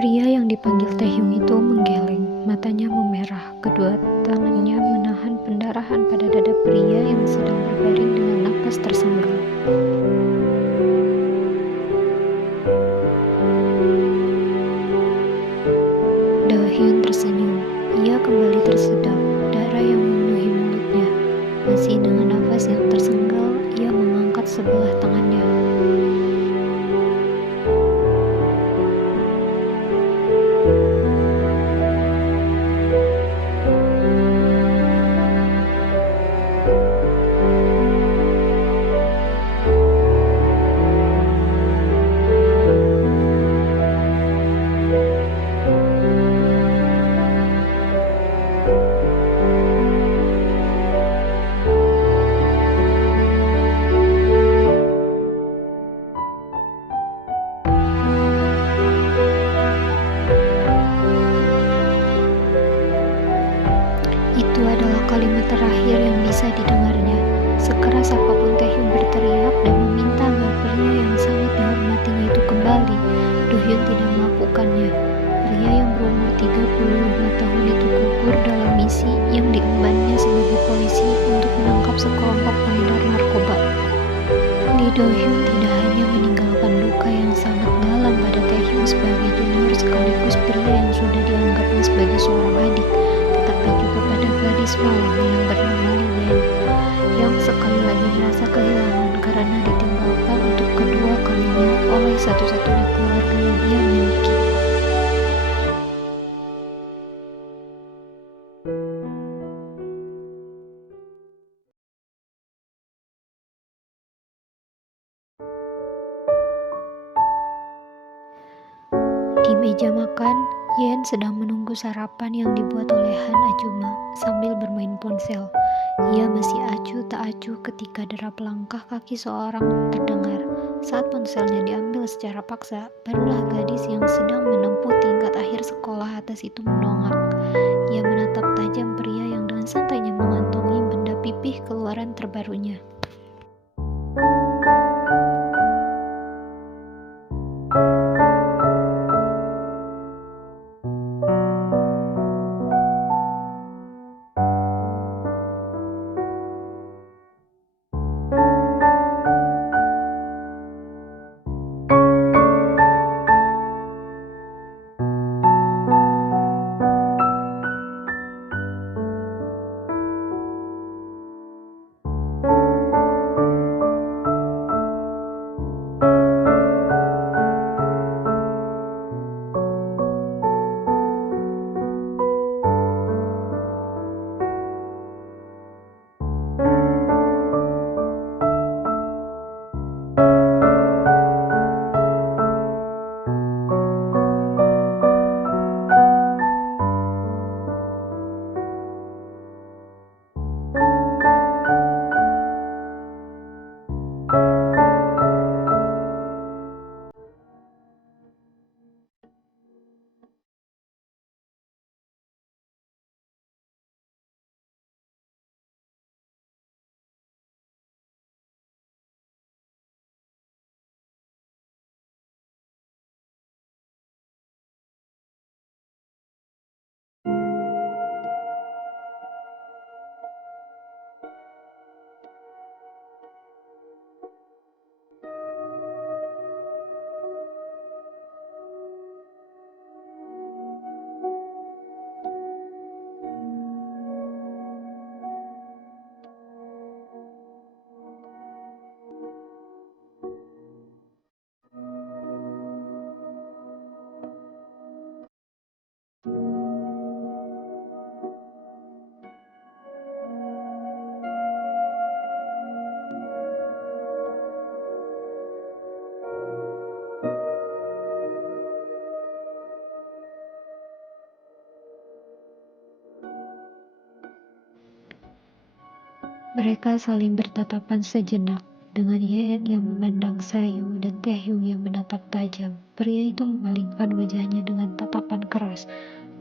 Pria yang dipanggil Taehyung itu menggeleng, matanya memerah, kedua tangannya menahan pendarahan pada dada pria yang sedang berbaring dengan napas tersengal. Taehyung tersenyum. Ia kembali tersedak, darah yang memenuhi mulutnya. Masih dengan nafas yang tersengal, ia mengangkat sebelah tangannya. Itu adalah kalimat terakhir yang bisa didengarnya. Sekeras apapun Taehyung berteriak dan meminta agar pria yang sangat dihormatinya itu kembali, Dohyun tidak melakukannya. Pria yang berumur 35 tahun itu gugur dalam misi yang diembannya sebagai polisi untuk menangkap sekelompok pengedar narkoba. Lee Do-hyun tidak hanya meninggalkan luka yang sangat dalam pada Taehyung sebagai junior sekaligus pria yang sudah dianggapnya sebagai seorang adik, tetapi juga pada gadis malang yang bernama Lee Yen, yang sekali lagi merasa kehilangan karena ditinggalkan untuk kedua kalinya oleh satu-satunya keluarga yang ia miliki. Di meja makan, Yen sedang menunggu sarapan yang dibuat oleh Han Ajuma sambil bermain ponsel. Ia masih acuh tak acuh ketika derap langkah kaki seorang terdengar. Saat ponselnya diambil secara paksa, barulah gadis yang sedang menempuh tingkat akhir sekolah atas itu mendongak. Ia menatap tajam pria yang dengan santainya mengantongi benda pipih keluaran terbarunya. Mereka saling bertatapan sejenak, dengan Yen yang memandang Sayu dan Taehyung yang menatap tajam. Pria itu memalingkan wajahnya dengan tatapan keras.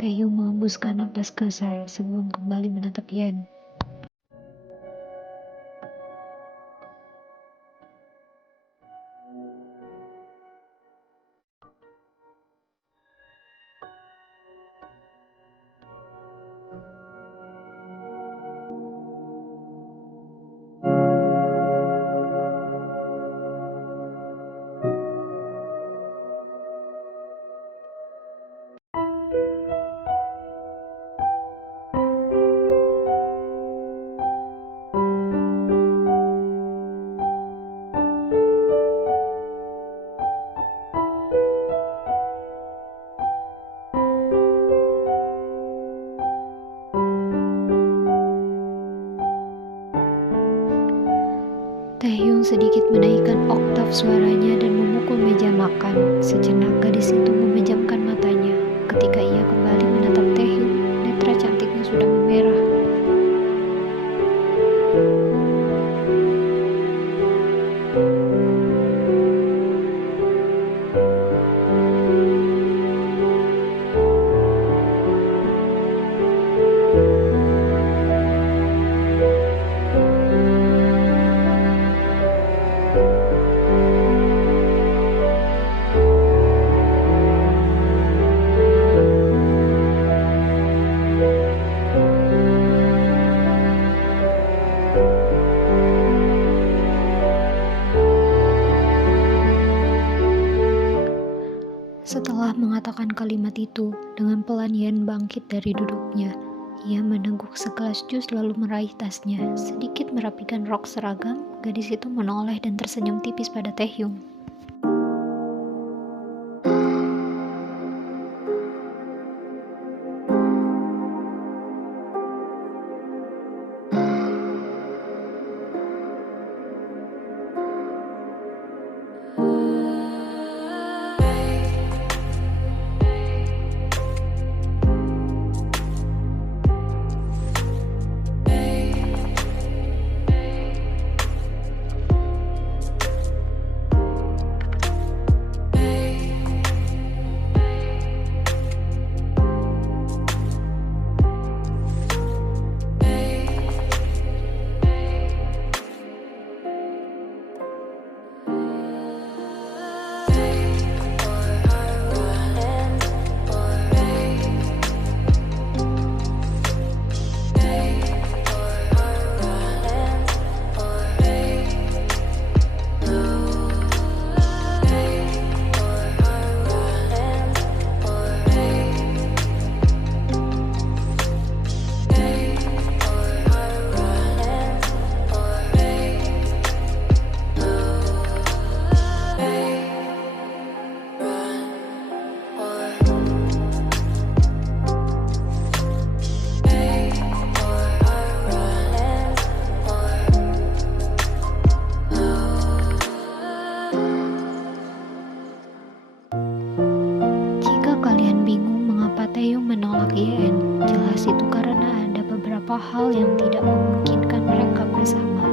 Taehyung mengembuskan napas kasar sebelum kembali menatap Yen. meninggikan oktav suaranya dan memukul meja makan. Sejenak gadis itu memejamkan matanya. Ketika ia kembali menatap Taehyung, netra cantiknya sudah memerah. Setelah mengatakan kalimat itu, dengan pelan Yen bangkit dari duduknya. Ia meneguk segelas jus lalu meraih tasnya. Sedikit merapikan rok seragam, gadis itu menoleh dan tersenyum tipis pada Taehyung. Kalian bingung mengapa Taehyung menolak Yen? Jelas itu karena ada beberapa hal yang tidak memungkinkan mereka bersama.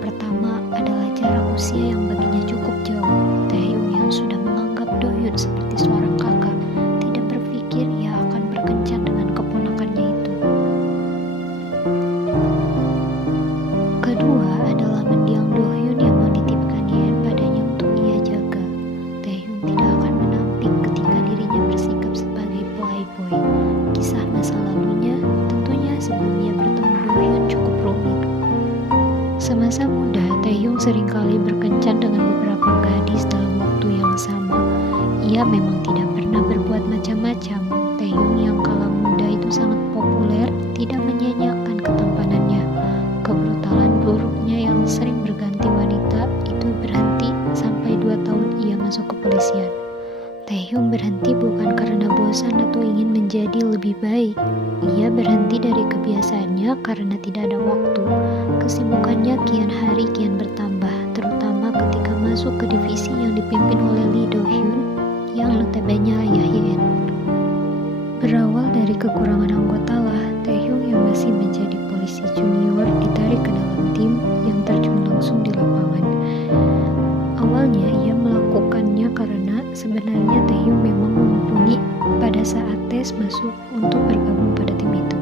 Pertama adalah jarak usia yang baginya cukup jauh. Taehyung yang sudah menganggap Dohyun seperti seorang kakak, tidak berpikir ia akan berkencan dengan keponakannya itu. Kedua adalah mendiang Dohyun yang menitipkan Yen padanya untuk ia jaga. Taehyung tidak akan menampik ketika dirinya bersikap sebagai playboy. Kisah masa lalunya tentunya sebelum ia bertemu Dohyun cukup rumit. Semasa muda, Taehyung seringkali berkencan dengan beberapa gadis dalam waktu yang sama. Ia memang tidak pernah berbuat macam-macam. Taehyung yang kala muda itu sangat populer, tidak menyanyiakan ketampanannya. Kebrutalan buruknya yang sering berganti wanita itu berhenti sampai 2 tahun ia masuk kepolisian. Taehyung berhenti bukan karena bosan atau ingin menjadi lebih baik. Ia berhenti dari kebiasaannya karena tidak ada waktu. Kesibukannya kian hari kian bertambah, terutama ketika masuk ke divisi yang dipimpin oleh Lee Do-hyun yang notabene ayah Yen. Berawal dari kekurangan anggota lah, Taehyung yang masih menjadi polisi junior ditarik ke dalam tim yang terjun langsung di lapangan. Awalnya ia melakukannya karena sebenarnya Taehyung memang mumpuni pada saat tes masuk untuk bergabung pada tim itu.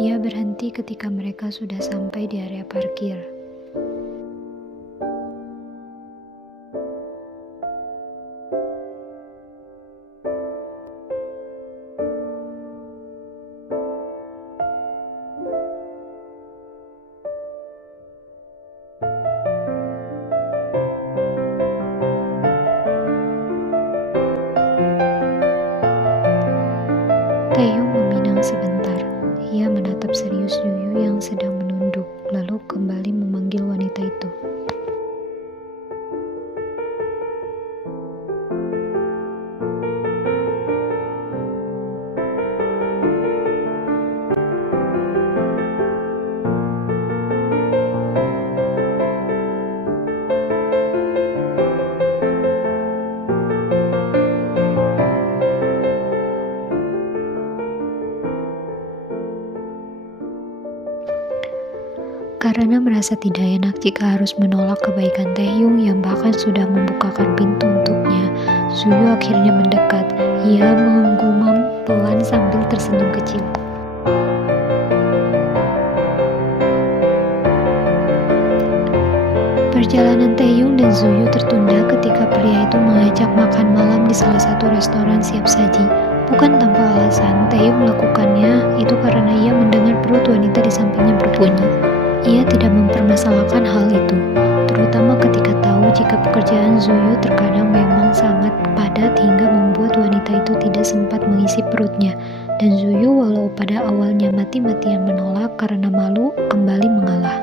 Ia berhenti ketika mereka sudah sampai di area parkir. Taehyung meminang sebentar. Ia menatap serius Zuyu yang sedang menunduk, lalu kembali memanggil wanita itu. Karena merasa tidak enak jika harus menolak kebaikan Taehyung yang bahkan sudah membukakan pintu untuknya, Zuyu akhirnya mendekat. Ia menggumam pelan sambil tersenyum kecil. Perjalanan Taehyung dan Zuyu tertunda ketika pria itu mengajak makan malam di salah satu restoran siap saji. Bukan tanpa alasan, Taehyung melakukannya itu karena ia mendengar perut wanita di sampingnya berbunyi. Ia tidak mempermasalahkan hal itu, terutama ketika tahu jika pekerjaan Zuyu terkadang memang sangat padat hingga membuat wanita itu tidak sempat mengisi perutnya. Dan Zuyu walau pada awalnya mati-matian menolak karena malu, kembali mengalah.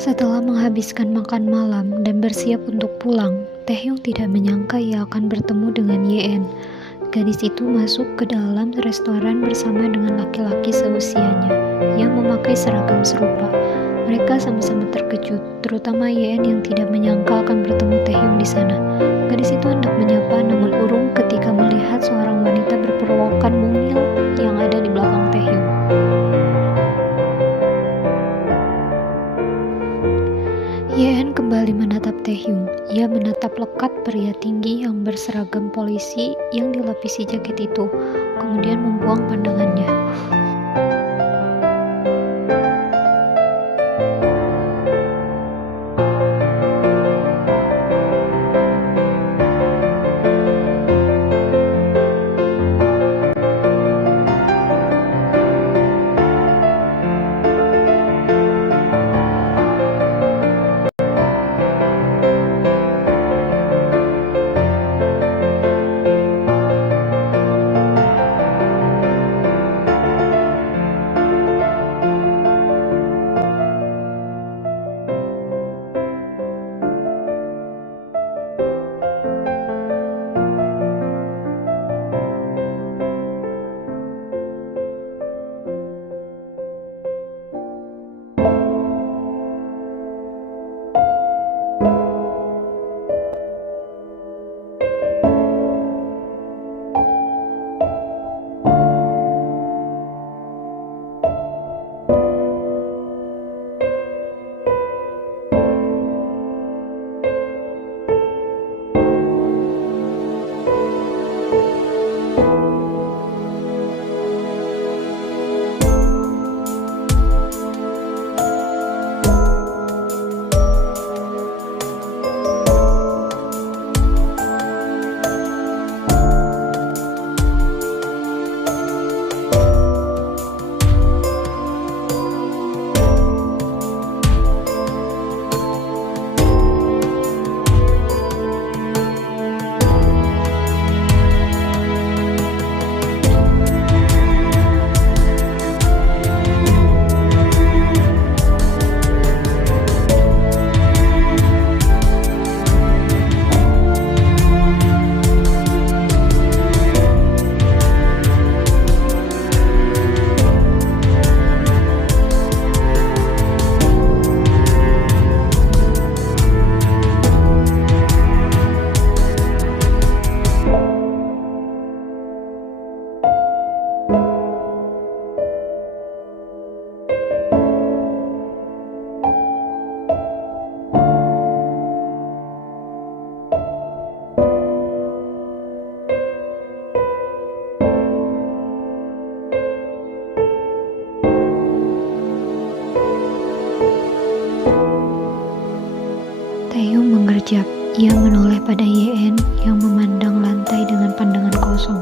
Setelah menghabiskan makan malam dan bersiap untuk pulang, Taehyung tidak menyangka ia akan bertemu dengan Yeon. Gadis itu masuk ke dalam restoran bersama dengan laki-laki seusianya yang memakai seragam serupa. Mereka sama-sama terkejut, terutama Yeon yang tidak menyangka akan bertemu Taehyung di sana. Gadis itu hendak menyapa namun urung ketika melihat seorang wanita berperawakan mungil yang ada di belakang Taehyung. Yeon kembali menatap Taehyung. Ia menatap lekat pria tinggi yang berseragam polisi yang dilapisi jaket itu, kemudian membuang pandangannya. Ia menoleh pada Yen yang memandang lantai dengan pandangan kosong.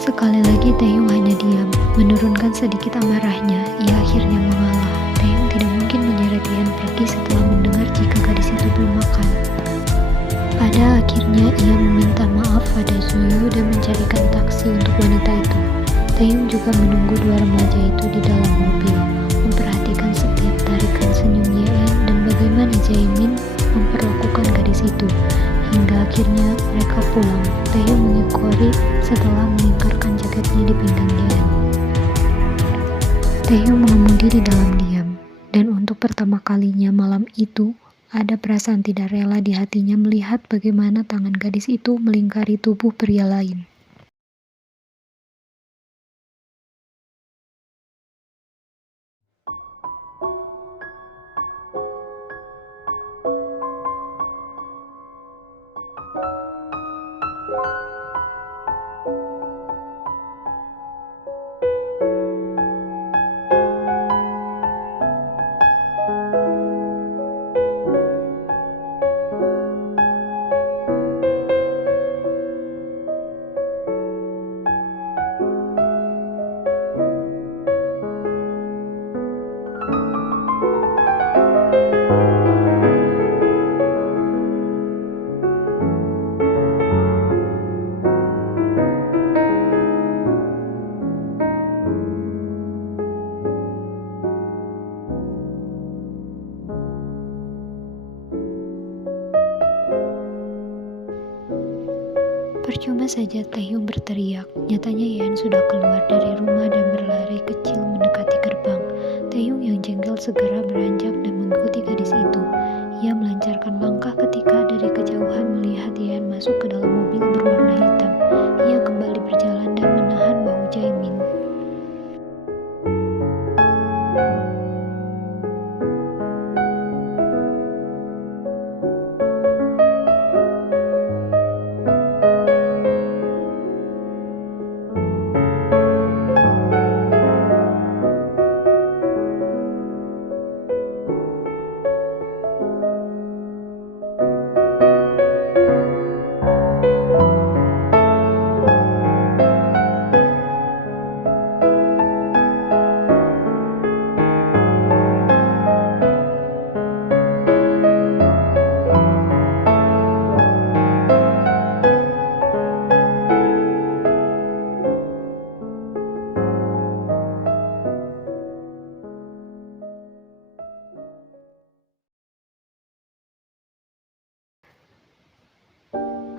Sekali lagi Taehyung hanya diam, menurunkan sedikit amarahnya. Ia akhirnya mengalah. Taehyung tidak mungkin menyeret Yen pergi setelah mendengar jika gadis itu belum makan. Pada akhirnya ia meminta maaf pada Suyu dan mencarikan taksi untuk wanita itu. Taehyung juga menunggu dua remaja itu di dalam mobil, memperhatikan setiap tarikan senyum Yen dan bagaimana Jaemin memperlakukan gadis itu. Hingga akhirnya mereka pulang. Taehyung mengekori setelah melingkarkan jaketnya di pinggang Yen. Taehyung mengemudi di dalam diam, dan untuk pertama kalinya malam itu, ada perasaan tidak rela di hatinya melihat bagaimana tangan gadis itu melingkari tubuh pria lain. Percuma saja Taehyung berteriak. Nyatanya Yen sudah keluar dari rumah dan berlari kecil mendekati gerbang. Taehyung yang jengkel segera beranjak dan mengikuti gadis itu. Ia melancarkan langkah ketika dari kejauhan melihat Yen masuk ke dalam mobil berwarna hitam. Ia kembali berjalan dan menahan bahu Jaemin.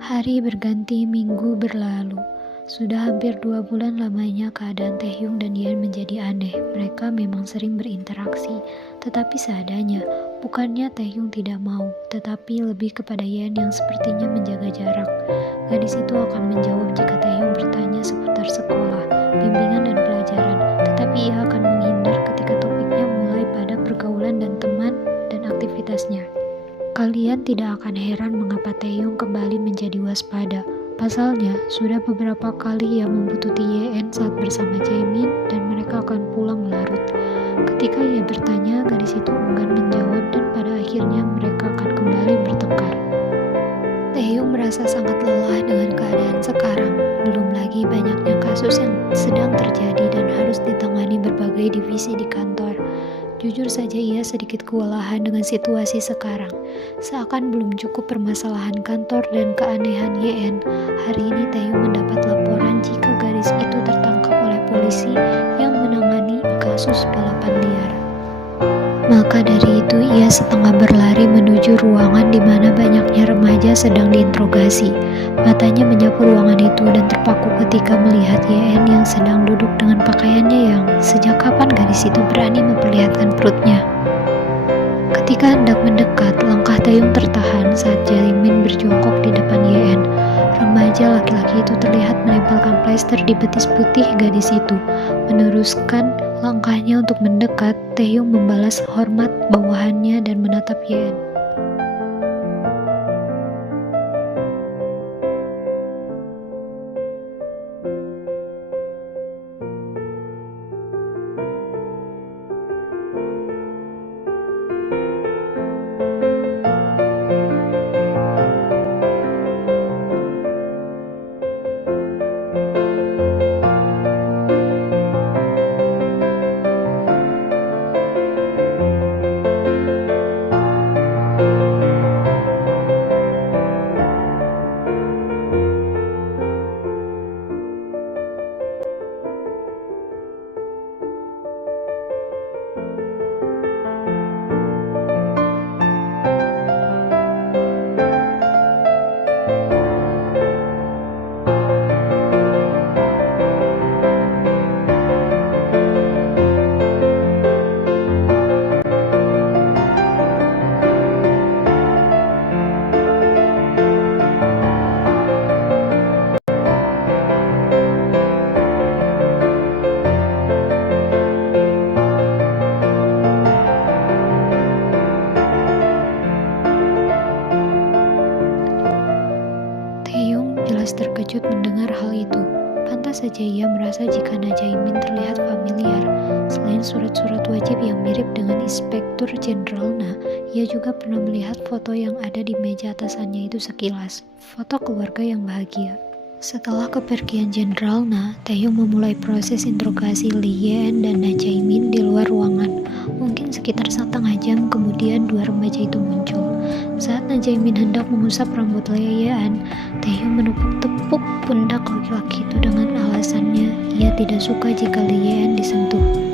Hari berganti, minggu berlalu. Sudah hampir 2 bulan lamanya keadaan Taehyung dan Yen menjadi aneh. Mereka memang sering berinteraksi, tetapi seadanya. Bukannya Taehyung tidak mau, tetapi lebih kepada Yen yang sepertinya menjaga jarak. Gadis itu akan menjawab jika Taehyung bertanya seputar sekolah, bimbingan dan pelajaran, tetapi ia akan menghindar ketika topiknya mulai pada pergaulan dan teman dan aktivitasnya. Kalian tidak akan heran mengapa Taehyung kembali menjadi waspada. Pasalnya, sudah beberapa kali ia membuntuti Yen saat bersama Jaemin dan mereka akan pulang larut. Ketika ia bertanya, gadis itu enggan menjawab dan pada akhirnya mereka akan kembali bertengkar. Taehyung merasa sangat lelah dengan keadaan sekarang. Belum lagi banyaknya kasus yang sedang terjadi dan harus ditangani berbagai divisi di kantor. Jujur saja ia sedikit kewalahan dengan situasi sekarang. Seakan belum cukup permasalahan kantor dan keanehan Yen. Hari ini Taehyung mendapat laporan jika gadis itu tertangkap oleh polisi yang menangani kasus balapan liar. Maka dari itu ia setengah berlari menuju ruangan di mana banyaknya remaja sedang diinterogasi. Matanya menyapu ruangan itu dan terpaku ketika melihat Yen yang sedang duduk dengan pakaiannya yang sejak kapan gadis itu berani memperlihatkan perutnya. Ketika hendak mendekat, langkah Taehyung tertahan saat Jaemin berjongkok di depan Yen. Remaja laki-laki itu terlihat menempelkan plester di betis putih gadis itu. Meneruskan langkahnya untuk mendekat, Taehyung. Tae Hyung membalas hormat bawahannya dan menatap Yen. saja ia merasa jika Najaimin terlihat familiar. Selain surat-surat wajib yang mirip dengan Inspektur Jenderal Na, ia juga pernah melihat foto yang ada di meja atasannya itu sekilas. Foto keluarga yang bahagia. Setelah kepergian Jenderal Na, Taehyung memulai proses interogasi Lee Ye-en dan Najaimin di luar ruangan. Mungkin sekitar setengah jam kemudian dua remaja itu muncul. Saat Najaimin hendak mengusap rambut Lee Ye-en, Taehyung menepuk-tepuk pundak laki-laki itu dengan alasannya ia tidak suka jika Lee Ye-en disentuh.